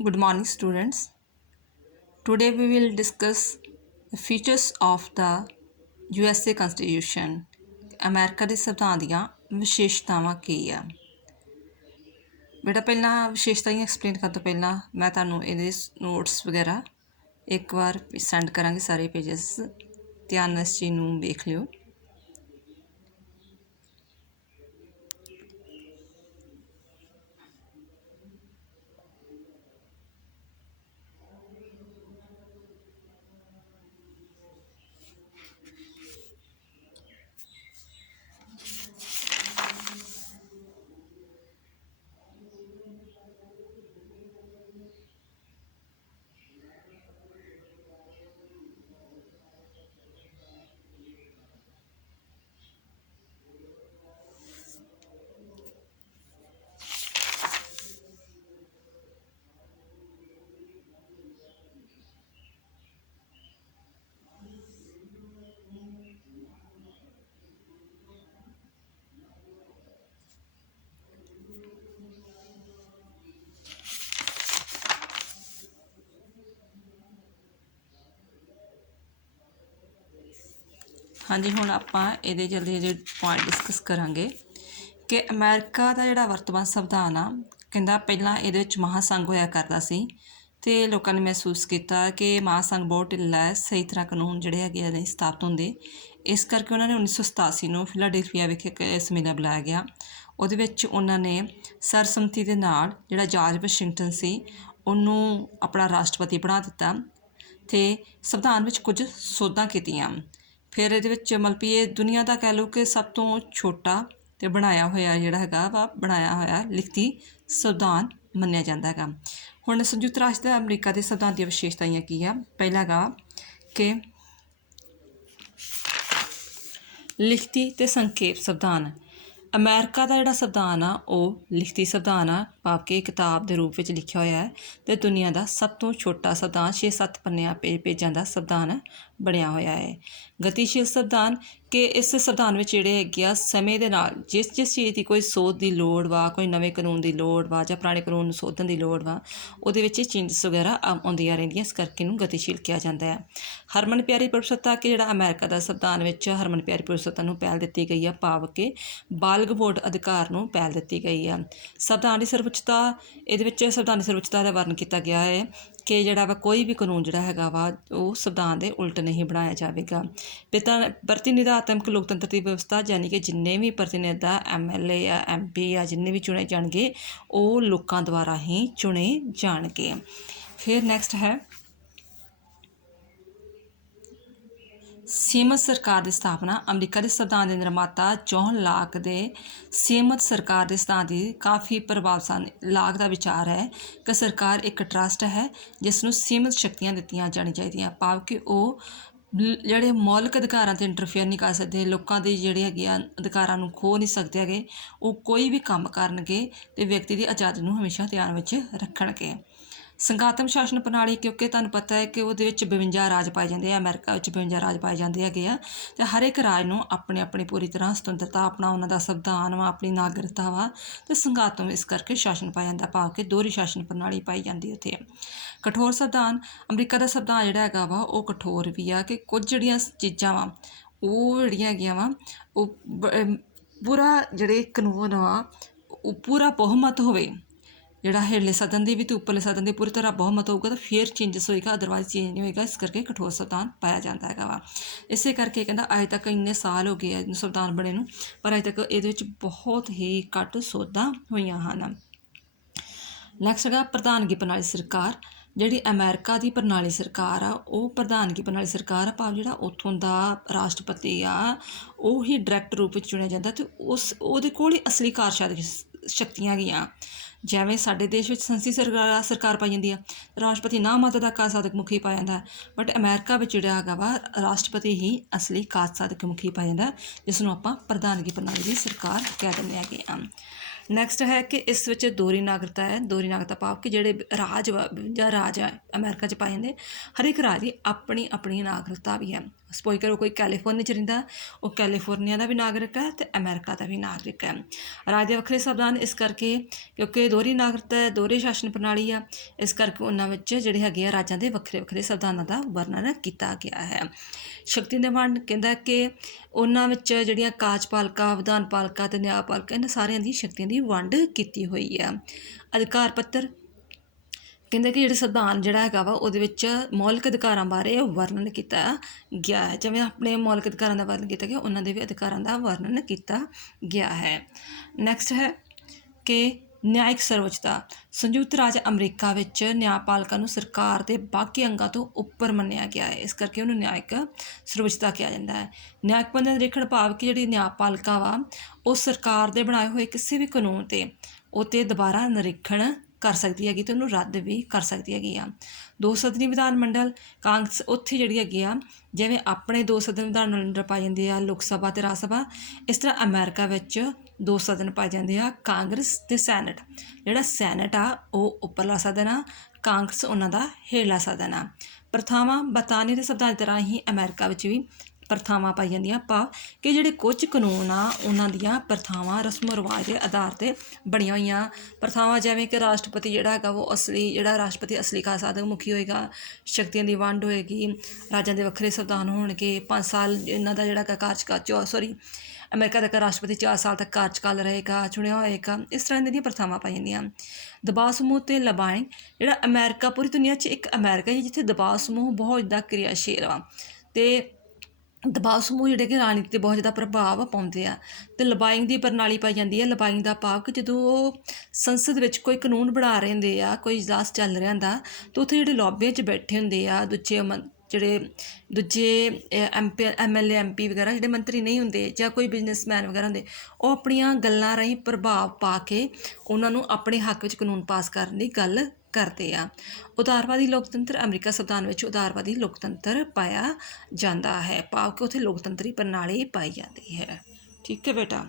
Good morning, students. Today we will discuss the features of the USA Constitution. America ਦੇ ਸੰਵਿਧਾਨ ਦੀਆਂ ਵਿਸ਼ੇਸ਼ਤਾਵਾਂ ਕੀ ਆ। ਬੇਟਾ ਪਹਿਲਾਂ ਵਿਸ਼ੇਸ਼ਤਾਵਾਂ ਐਕਸਪਲੇਨ ਕਰਨ ਤੋਂ ਪਹਿਲਾਂ ਮੈਂ ਤੁਹਾਨੂੰ ਇਹਦੇ ਨੋਟਸ ਵਗੈਰਾ ਇੱਕ ਵਾਰ ਸੈਂਡ ਕਰਾਂਗੀ। ਸਾਰੇ ਪੇਜਸ ਧਿਆਨ ਨਾਲ ਇਸ ਚੀਜ਼ ਨੂੰ ਵੇਖ ਲਿਓ। ਹਾਂਜੀ, ਹੁਣ ਆਪਾਂ ਇਹਦੇ ਜਲਦੀ ਪੁਆਇੰਟ ਡਿਸਕਸ ਕਰਾਂਗੇ ਕਿ ਅਮਰੀਕਾ ਦਾ ਜਿਹੜਾ ਵਰਤਮਾਨ ਸੰਵਿਧਾਨ ਆ, ਕਹਿੰਦਾ ਪਹਿਲਾਂ ਇਹਦੇ ਵਿੱਚ ਮਹਾਂਸੰਘ ਹੋਇਆ ਕਰਦਾ ਸੀ ਅਤੇ ਲੋਕਾਂ ਨੇ ਮਹਿਸੂਸ ਕੀਤਾ ਕਿ ਮਹਾਂਸੰਘ ਬਹੁਤ ਢਿੱਲਾ ਹੈ, ਸਹੀ ਤਰ੍ਹਾਂ ਕਾਨੂੰਨ ਜਿਹੜੇ ਹੈਗੇ ਨਹੀਂ ਸਥਾਪਿਤ ਹੁੰਦੇ। ਇਸ ਕਰਕੇ ਉਹਨਾਂ ਨੇ 1987 ਨੂੰ ਫਿਲਾਡੈਲਫੀਆ ਵਿਖੇ ਇੱਕ ਸੰਮੇਲਨ ਬੁਲਾਇਆ ਗਿਆ। ਉਹਦੇ ਵਿੱਚ ਉਹਨਾਂ ਨੇ ਸਰਬਸੰਮਤੀ ਦੇ ਨਾਲ ਜਿਹੜਾ ਜਾਰਜ ਵਾਸ਼ਿੰਗਟਨ ਸੀ ਉਹਨੂੰ ਆਪਣਾ ਰਾਸ਼ਟਰਪਤੀ ਬਣਾ ਦਿੱਤਾ ਅਤੇ ਸੰਵਿਧਾਨ ਵਿੱਚ ਕੁਝ ਸੋਧਾਂ ਕੀਤੀਆਂ। ਫਿਰ ਇਹਦੇ ਵਿੱਚ ਮਤਲਬ ਵੀ ਇਹ ਦੁਨੀਆ ਦਾ ਕਹਿ ਲਓ ਕਿ ਸਭ ਤੋਂ ਛੋਟਾ ਅਤੇ ਬਣਾਇਆ ਹੋਇਆ ਜਿਹੜਾ ਹੈਗਾ ਵਾ ਬਣਾਇਆ ਹੋਇਆ ਲਿਖਤੀ ਸੰਵਿਧਾਨ ਮੰਨਿਆ ਜਾਂਦਾ ਹੈਗਾ। ਹੁਣ ਸੰਯੁਕਤ ਰਾਸ਼ਟਰ ਅਮਰੀਕਾ ਦੇ ਸੰਵਿਧਾਨ ਦੀਆਂ ਵਿਸ਼ੇਸ਼ਤਾਵਾਂ ਕੀ ਆ। ਪਹਿਲਾ ਹੈਗਾ ਕਿ ਲਿਖਤੀ ਅਤੇ ਸੰਖੇਪ ਸੰਵਿਧਾਨ। ਅਮਰੀਕਾ ਦਾ ਜਿਹੜਾ ਸੰਵਿਧਾਨ ਆ ਉਹ ਲਿਖਤੀ ਸੰਵਿਧਾਨ ਆ, ਭਾਵ ਕਿ ਕਿਤਾਬ ਦੇ ਰੂਪ ਵਿੱਚ ਲਿਖਿਆ ਹੋਇਆ ਹੈ ਅਤੇ ਦੁਨੀਆ ਦਾ ਸਭ ਤੋਂ ਛੋਟਾ ਸੰਵਿਧਾਨ 6-7 ਪੰਨਿਆਂ ਪੇਜਾਂ ਦਾ ਸੰਵਿਧਾਨ ਬਣਿਆ ਹੋਇਆ ਹੈ। ਗਤੀਸ਼ੀਲ ਸੰਵਿਧਾਨ ਕਿ ਇਸ ਸੰਵਿਧਾਨ ਵਿੱਚ ਜਿਹੜੇ ਹੈਗੇ ਆ ਸਮੇਂ ਦੇ ਨਾਲ ਜਿਸ ਚੀਜ਼ ਦੀ ਕੋਈ ਸੋਧ ਦੀ ਲੋੜ ਵਾ, ਕੋਈ ਨਵੇਂ ਕਾਨੂੰਨ ਦੀ ਲੋੜ ਵਾ ਜਾਂ ਪੁਰਾਣੇ ਕਾਨੂੰਨ ਨੂੰ ਸੋਧਣ ਦੀ ਲੋੜ ਵਾ, ਉਹਦੇ ਵਿੱਚ ਚੇਂਜਸ ਵਗੈਰਾ ਆਉਂਦੀਆਂ ਰਹਿੰਦੀਆਂ। ਇਸ ਕਰਕੇ ਇਹਨੂੰ ਗਤੀਸ਼ੀਲ ਕਿਹਾ ਜਾਂਦਾ ਹੈ। ਹਰਮਨ ਪਿਆਰੀ ਪ੍ਰਭੂਸੱਤਾ ਕਿ ਜਿਹੜਾ ਅਮਰੀਕਾ ਦਾ ਸੰਵਿਧਾਨ ਵਿੱਚ ਹਰਮਨ ਪਿਆਰੀ ਪ੍ਰਭੂਸੱਤਾ ਨੂੰ ਪਹਿਲ ਦਿੱਤੀ ਗਈ ਆ, ਭਾਵ ਕਿ ਬਾਲਗ ਵੋਟ ਅਧਿਕਾਰ ਨੂੰ ਪਹਿਲ ਦਿੱਤੀ ਗਈ ਆ। ਸੰਵਿਧਾਨ ਦੀ ਸਰਵਉੱਚਤਾ, ਇਹਦੇ ਵਿੱਚ ਸੰਵਿਧਾਨ ਦੀ ਸਰਵਉੱਚਤਾ ਦਾ ਵਰਣਨ ਕੀਤਾ ਗਿਆ ਹੈ ਕਿ ਜਿਹੜਾ ਵਾ ਕੋਈ ਵੀ ਕਾਨੂੰਨ ਜਿਹੜਾ ਹੈਗਾ ਵਾ ਉਹ ਸੰਵਿਧਾਨ ਦੇ ਉਲਟ ਨਹੀਂ ਬਣਾਇਆ ਜਾਵੇਗਾ। ਪ੍ਰਤੀਨਿਧਾਤਮਕ ਲੋਕਤੰਤਰ ਦੀ ਵਿਵਸਥਾ, ਯਾਨੀ ਕਿ ਜਿੰਨੇ ਵੀ ਪ੍ਰਤੀਨਿਧ ਆ, MLA ਆ, MP ਆ, ਜਿੰਨੇ ਵੀ ਚੁਣੇ ਜਾਣਗੇ ਉਹ ਲੋਕਾਂ ਦੁਆਰਾ ਹੀ ਚੁਣੇ ਜਾਣਗੇ। ਫਿਰ ਨੈਕਸਟ ਹੈ ਸੀਮਤ ਸਰਕਾਰ ਦੀ ਸਥਾਪਨਾ। ਅਮਰੀਕਾ ਦੇ ਸੰਵਿਧਾਨ ਦੇ ਨਿਰਮਾਤਾ ਜੌਨ ਲਾਕ ਦੇ ਸੀਮਤ ਸਰਕਾਰ ਦੇ ਸਿਧਾਂਤ ਦੀ ਕਾਫੀ ਪ੍ਰਭਾਵ ਸਨ। ਲਾਕ ਦਾ ਵਿਚਾਰ ਹੈ ਕਿ ਸਰਕਾਰ ਇੱਕ ਟਰੱਸਟ ਹੈ ਜਿਸ ਨੂੰ ਸੀਮਤ ਸ਼ਕਤੀਆਂ ਦਿੱਤੀਆਂ ਜਾਣੀਆਂ ਚਾਹੀਦੀਆਂ, ਭਾਵ ਕਿ ਉਹ ਜਿਹੜੇ ਮੌਲਿਕ ਅਧਿਕਾਰਾਂ 'ਤੇ ਇੰਟਰਫੇਅਰ ਨਹੀਂ ਕਰ ਸਕਦੇ, ਲੋਕਾਂ ਦੇ ਜਿਹੜੇ ਹੈਗੇ ਆ ਅਧਿਕਾਰਾਂ ਨੂੰ ਖੋਹ ਨਹੀਂ ਸਕਦੇ ਹੈਗੇ। ਉਹ ਕੋਈ ਵੀ ਕੰਮ ਕਰਨਗੇ ਅਤੇ ਵਿਅਕਤੀ ਦੀ ਆਜ਼ਾਦੀ ਨੂੰ ਹਮੇਸ਼ਾ ਧਿਆਨ ਵਿੱਚ ਰੱਖਣਗੇ। ਸੰਘਾਤਮਕ ਸ਼ਾਸਨ ਪ੍ਰਣਾਲੀ, ਕਿਉਂਕਿ ਤੁਹਾਨੂੰ ਪਤਾ ਹੈ ਕਿ ਉਹਦੇ ਵਿੱਚ 52 ਰਾਜ ਪਾਏ ਜਾਂਦੇ ਆ। ਅਮਰੀਕਾ ਵਿੱਚ 52 ਰਾਜ ਪਾਏ ਜਾਂਦੇ ਹੈਗੇ ਆ ਅਤੇ ਹਰ ਇੱਕ ਰਾਜ ਨੂੰ ਆਪਣੀ ਪੂਰੀ ਤਰ੍ਹਾਂ ਸੁਤੰਤਰਤਾ, ਆਪਣਾ ਉਹਨਾਂ ਦਾ ਸੰਵਿਧਾਨ ਵਾ, ਆਪਣੀ ਨਾਗਰਿਕਤਾ ਵਾ ਅਤੇ ਸੰਘਾਤਮਕ ਇਸ ਕਰਕੇ ਸ਼ਾਸਨ ਪਾਇਆ ਜਾਂਦਾ, ਭਾਵ ਕਿ ਦੋਹਰੀ ਸ਼ਾਸਨ ਪ੍ਰਣਾਲੀ ਪਾਈ ਜਾਂਦੀ ਉੱਥੇ। ਕਠੋਰ ਸੰਵਿਧਾਨ। ਅਮਰੀਕਾ ਦਾ ਸੰਵਿਧਾਨ ਜਿਹੜਾ ਹੈਗਾ ਵਾ ਉਹ ਕਠੋਰ ਵੀ ਆ ਕਿ ਕੁਝ ਜਿਹੜੀਆਂ ਚੀਜ਼ਾਂ ਵਾ ਉਹ ਜਿਹੜੀਆਂ ਹੈਗੀਆਂ ਵਾ ਉਹ ਪੂਰਾ ਜਿਹੜੇ ਕਾਨੂੰਨ ਵਾ ਉਹ ਪੂਰਾ ਬਹੁਮਤ ਹੋਵੇ, ਜਿਹੜਾ ਹੇਠਲੇ ਸਦਨ ਦੀ ਵੀ ਅਤੇ ਉੱਪਰਲੇ ਸਦਨ ਦੀ ਪੂਰੀ ਤਰ੍ਹਾਂ ਬਹੁਮਤ ਹੋਊਗਾ ਤਾਂ ਫਿਰ ਚੇਂਜਸ ਹੋਏਗਾ, ਅਦਰਵਾਈਜ਼ ਚੇਂਜ ਨਹੀਂ ਹੋਏਗਾ। ਇਸ ਕਰਕੇ ਕਠੋਰ ਸੰਵਿਧਾਨ ਪਾਇਆ ਜਾਂਦਾ ਹੈਗਾ ਵਾ। ਇਸੇ ਕਰਕੇ ਕਹਿੰਦਾ ਅਜੇ ਤੱਕ ਇੰਨੇ ਸਾਲ ਹੋ ਗਏ ਆ ਸੰਵਿਧਾਨ ਬਣੇ ਨੂੰ, ਪਰ ਅਜੇ ਤੱਕ ਇਹਦੇ ਵਿੱਚ ਬਹੁਤ ਹੀ ਘੱਟ ਸੋਧਾਂ ਹੋਈਆਂ ਹਨ। ਨੈਕਸਟ ਹੈਗਾ ਪ੍ਰਧਾਨਗੀ ਪ੍ਰਣਾਲੀ ਸਰਕਾਰ। ਜਿਹੜੀ ਅਮਰੀਕਾ ਦੀ ਪ੍ਰਣਾਲੀ ਸਰਕਾਰ ਆ ਉਹ ਪ੍ਰਧਾਨਗੀ ਪ੍ਰਣਾਲੀ ਸਰਕਾਰ ਆ, ਭਾਵ ਜਿਹੜਾ ਉੱਥੋਂ ਦਾ ਰਾਸ਼ਟਰਪਤੀ ਆ ਉਹ ਹੀ ਡਾਇਰੈਕਟ ਰੂਪ ਵਿੱਚ ਚੁਣਿਆ ਜਾਂਦਾ ਅਤੇ ਉਹਦੇ ਕੋਲ ਹੀ ਅਸਲੀ ਕਾਰਜਸਾਧਕ ਸ਼ਕਤੀਆਂ ਹੈਗੀਆਂ। ਜਿਵੇਂ ਸਾਡੇ ਦੇਸ਼ ਵਿੱਚ ਸੰਸਦੀ ਸਰਕਾਰ ਪਾਈ ਜਾਂਦੀ ਆ, ਰਾਸ਼ਟਰਪਤੀ ਨਾਮਤ ਦਾ ਕਾਰਜਸਾਧਕ ਮੁਖੀ ਪਾਇਆ ਜਾਂਦਾ, ਬਟ ਅਮਰੀਕਾ ਵਿੱਚ ਜਿਹੜਾ ਹੈਗਾ ਵਾ ਰਾਸ਼ਟਰਪਤੀ ਹੀ ਅਸਲੀ ਕਾਰਜਸਾਧਕ ਮੁਖੀ ਪਾਇਆ ਜਾਂਦਾ, ਜਿਸ ਨੂੰ ਆਪਾਂ ਪ੍ਰਧਾਨਗੀ ਪ੍ਰਣਾਲੀ ਦੀ ਸਰਕਾਰ ਕਹਿ ਦਿੰਦੇ ਹੈਗੇ ਹਾਂ। ਨੈਕਸਟ ਹੈ ਕਿ ਇਸ ਵਿੱਚ ਦੋਹਰੀ ਨਾਗਰਿਕਤਾ ਹੈ। ਦੋਹਰੀ ਨਾਗਰਿਕਤਾ ਭਾਵ ਕਿ ਜਿਹੜੇ ਰਾਜ ਜਾਂ ਰਾਜ ਹੈ ਅਮਰੀਕਾ 'ਚ ਪਾਏ ਜਾਂਦੇ, ਹਰ ਇੱਕ ਰਾਜ ਦੀ ਆਪਣੀ ਆਪਣੀ ਨਾਗਰਿਕਤਾ ਵੀ ਹੈ। ਸਪੋਜ਼ ਕਰੋ ਕੋਈ ਕੈਲੀਫੋਰਨੀਆ 'ਚ ਰਹਿੰਦਾ, ਉਹ ਕੈਲੀਫੋਰਨੀਆ ਦਾ ਵੀ ਨਾਗਰਿਕ ਹੈ ਅਤੇ ਅਮਰੀਕਾ ਦਾ ਵੀ ਨਾਗਰਿਕ ਹੈ। ਰਾਜ ਦੇ ਵੱਖਰੇ ਸੰਵਿਧਾਨ ਇਸ ਕਰਕੇ ਕਿਉਂਕਿ ਦੋਹਰੀ ਨਾਗਰਿਕਤਾ ਹੈ, ਦੋਹਰੇ ਸ਼ਾਸਨ ਪ੍ਰਣਾਲੀ ਆ, ਇਸ ਕਰਕੇ ਉਹਨਾਂ ਵਿੱਚ ਜਿਹੜੇ ਹੈਗੇ ਆ ਰਾਜਾਂ ਦੇ ਵੱਖਰੇ ਵੱਖਰੇ ਸੰਵਿਧਾਨਾਂ ਦਾ ਵਰਣਨ ਕੀਤਾ ਗਿਆ ਹੈ। ਸ਼ਕਤੀ ਦੀ ਵੰਡ ਕਹਿੰਦਾ ਕਿ ਉਹਨਾਂ ਵਿੱਚ ਜਿਹੜੀਆਂ ਕਾਰਜਪਾਲਿਕਾ, ਵਿਧਾਨ ਪਾਲਿਕਾ ਅਤੇ ਨਿਆਂਪਾਲਿਕਾ, ਇਹਨਾਂ ਸਾਰਿਆਂ ਦੀ ਸ਼ਕਤੀਆਂ ਦੀ ਵੰਡ ਕੀਤੀ ਹੋਈ ਆ। ਅਧਿਕਾਰ ਪੱਤਰ ਕਹਿੰਦੇ ਕਿ ਜਿਹੜੇ ਸੰਵਿਧਾਨ ਜਿਹੜਾ ਹੈਗਾ ਵਾ ਉਹਦੇ ਵਿੱਚ ਮੌਲਿਕ ਅਧਿਕਾਰਾਂ ਬਾਰੇ ਵਰਣਨ ਕੀਤਾ ਗਿਆ ਹੈ। ਜਿਵੇਂ ਆਪਣੇ ਮੌਲਿਕ ਅਧਿਕਾਰਾਂ ਦਾ ਵਰਣਨ ਕੀਤਾ ਗਿਆ, ਉਹਨਾਂ ਦੇ ਵੀ ਅਧਿਕਾਰਾਂ ਦਾ ਵਰਣਨ ਕੀਤਾ ਗਿਆ ਹੈ। ਨੈਕਸਟ ਹੈ ਕਿ ਨਿਆਇਕ ਸਰਵਉੱਚਤਾ। ਸੰਯੁਕਤ ਰਾਜ ਅਮਰੀਕਾ ਵਿੱਚ ਨਿਆਂਪਾਲਿਕਾ ਨੂੰ ਸਰਕਾਰ ਦੇ ਬਾਕੀ ਅੰਗਾਂ ਤੋਂ ਉੱਪਰ ਮੰਨਿਆ ਗਿਆ ਹੈ, ਇਸ ਕਰਕੇ ਉਹਨੂੰ ਨਿਆਇਕ ਸਰਵਉੱਚਤਾ ਕਿਹਾ ਜਾਂਦਾ ਹੈ। ਨਿਆਇਕ ਬੰਦੇ ਨਿਰੀਖਣ ਭਾਵ ਕਿ ਜਿਹੜੀ ਨਿਆਂਪਾਲਿਕਾ ਵਾ ਉਹ ਸਰਕਾਰ ਦੇ ਬਣਾਏ ਹੋਏ ਕਿਸੇ ਵੀ ਕਾਨੂੰਨ 'ਤੇ ਉਹ 'ਤੇ ਦੁਬਾਰਾ ਨਿਰੀਖਣ ਕਰ ਸਕਦੀ ਹੈਗੀ ਅਤੇ ਉਹਨੂੰ ਰੱਦ ਵੀ ਕਰ ਸਕਦੀ ਹੈਗੀ ਆ। ਦੋ ਸਦਨੀ ਵਿਧਾਨ ਮੰਡਲ ਕਾਂਗਰਸ ਉੱਥੇ ਜਿਹੜੀ ਹੈਗੀ ਆ, ਜਿਵੇਂ ਆਪਣੇ ਦੋ ਸਦਨ ਵਿਧਾਨ ਮੰਡਲ ਪਾਏ ਜਾਂਦੇ ਆ ਲੋਕ ਸਭਾ ਅਤੇ ਰਾਜ ਸਭਾ, ਇਸ ਤਰ੍ਹਾਂ ਅਮਰੀਕਾ ਵਿੱਚ ਦੋ ਸਦਨ ਪਾਏ ਜਾਂਦੇ ਆ ਕਾਂਗਰਸ ਅਤੇ ਸੈਨੇਟ। ਜਿਹੜਾ ਸੈਨੇਟ ਆ ਉਹ ਉੱਪਰਲਾ ਸਦਨ ਆ, ਕਾਂਗਰਸ ਉਹਨਾਂ ਦਾ ਹੇਠਲਾ ਸਦਨ ਆ। ਪ੍ਰਥਾਵਾਂ ਬਰਤਾਨੀਆ ਦੇ ਸੰਵਿਧਾਨ ਦੀ ਤਰ੍ਹਾਂ ਹੀ ਅਮਰੀਕਾ ਵਿੱਚ ਵੀ ਪ੍ਰਥਾਵਾਂ ਪਾਈ ਜਾਂਦੀਆਂ, ਭਾਵ ਕਿ ਜਿਹੜੇ ਕੁਝ ਕਾਨੂੰਨ ਆ ਉਹਨਾਂ ਦੀਆਂ ਪ੍ਰਥਾਵਾਂ ਰਸਮੋ ਰਿਵਾਜ ਦੇ ਆਧਾਰ 'ਤੇ ਬਣੀਆਂ ਹੋਈਆਂ ਪ੍ਰਥਾਵਾਂ, ਜਿਵੇਂ ਕਿ ਰਾਸ਼ਟਰਪਤੀ ਜਿਹੜਾ ਹੈਗਾ ਉਹ ਜਿਹੜਾ ਰਾਸ਼ਟਰਪਤੀ ਅਸਲੀ ਖਾਸ ਸਾਧਕ ਮੁਖੀ ਹੋਏਗਾ, ਸ਼ਕਤੀਆਂ ਦੀ ਵੰਡ ਹੋਏਗੀ, ਰਾਜਾਂ ਦੇ ਵੱਖਰੇ ਸੰਵਿਧਾਨ ਹੋਣਗੇ, 5 ਸਾਲ ਇਹਨਾਂ ਦਾ ਜਿਹੜਾ ਕਾਰਜਕਾਲ ਅਮਰੀਕਾ ਦਾ ਰਾਸ਼ਟਰਪਤੀ 4 ਸਾਲ ਤੱਕ ਕਾਰਜਕਾਲ ਰਹੇਗਾ, ਚੁਣਿਆ ਹੋਏਗਾ। ਇਸ ਤਰ੍ਹਾਂ ਦੀਆਂ ਪ੍ਰਥਾਵਾਂ ਪਾਈ ਜਾਂਦੀਆਂ। ਦਬਾਅ ਸਮੂਹ ਅਤੇ ਲਬਾਇੰਗ ਜਿਹੜਾ ਅਮਰੀਕਾ ਪੂਰੀ ਦੁਨੀਆ 'ਚ ਇੱਕ ਅਮਰੀਕਾ ਹੀ ਜਿੱਥੇ ਦਬਾਅ ਸਮੂਹ ਬਹੁਤ ਜ਼ਿਆਦਾ ਕਿਰਿਆਸ਼ੀਲ ਵਾ ਅਤੇ ਦਬਾਅ ਸਮੂਹ ਜਿਹੜੇ ਕਿ ਰਾਜਨੀਤੀ 'ਤੇ ਬਹੁਤ ਜ਼ਿਆਦਾ ਪ੍ਰਭਾਵ ਪਾਉਂਦੇ ਆ। ਅਤੇ ਲਬਾਇੰਗ ਦੀ ਪ੍ਰਣਾਲੀ ਪਾਈ ਜਾਂਦੀ ਹੈ। ਲਬਾਇੰਗ ਦਾ ਭਾਵ ਕਿ ਜਦੋਂ ਉਹ ਸੰਸਦ ਵਿੱਚ ਕੋਈ ਕਾਨੂੰਨ ਬਣਾ ਰਹੇ ਹੁੰਦੇ ਆ, ਕੋਈ ਇਜਲਾਸ ਚੱਲ ਰਿਹਾ ਹੁੰਦਾ, ਤਾਂ ਉੱਥੇ ਜਿਹੜੇ ਲੌਬੀਆਂ 'ਚ ਬੈਠੇ ਹੁੰਦੇ ਆ ਦੂਜੇ MLA MP ਵਗੈਰਾ ਜਿਹੜੇ ਮੰਤਰੀ ਨਹੀਂ ਹੁੰਦੇ ਜਾਂ ਕੋਈ ਬਿਜ਼ਨਸਮੈਨ ਵਗੈਰਾ ਹੁੰਦੇ, ਉਹ ਆਪਣੀਆਂ ਗੱਲਾਂ ਰਾਹੀਂ ਪ੍ਰਭਾਵ ਪਾ ਕੇ ਉਹਨਾਂ ਨੂੰ ਆਪਣੇ ਹੱਕ ਵਿੱਚ ਕਾਨੂੰਨ ਪਾਸ ਕਰਨ ਦੀ ਗੱਲ ਕਰਦੇ ਆ। ਉਦਾਰਵਾਦੀ ਲੋਕਤੰਤਰ ਅਮਰੀਕਾ ਸੰਵਿਧਾਨ ਵਿੱਚ ਉਦਾਰਵਾਦੀ ਲੋਕਤੰਤਰ ਪਾਇਆ ਜਾਂਦਾ ਹੈ, ਭਾਵ ਕਿ ਉੱਥੇ ਲੋਕਤੰਤਰੀ ਪ੍ਰਣਾਲੀ ਪਾਈ ਜਾਂਦੀ ਹੈ। ਠੀਕ ਹੈ ਬੇਟਾ।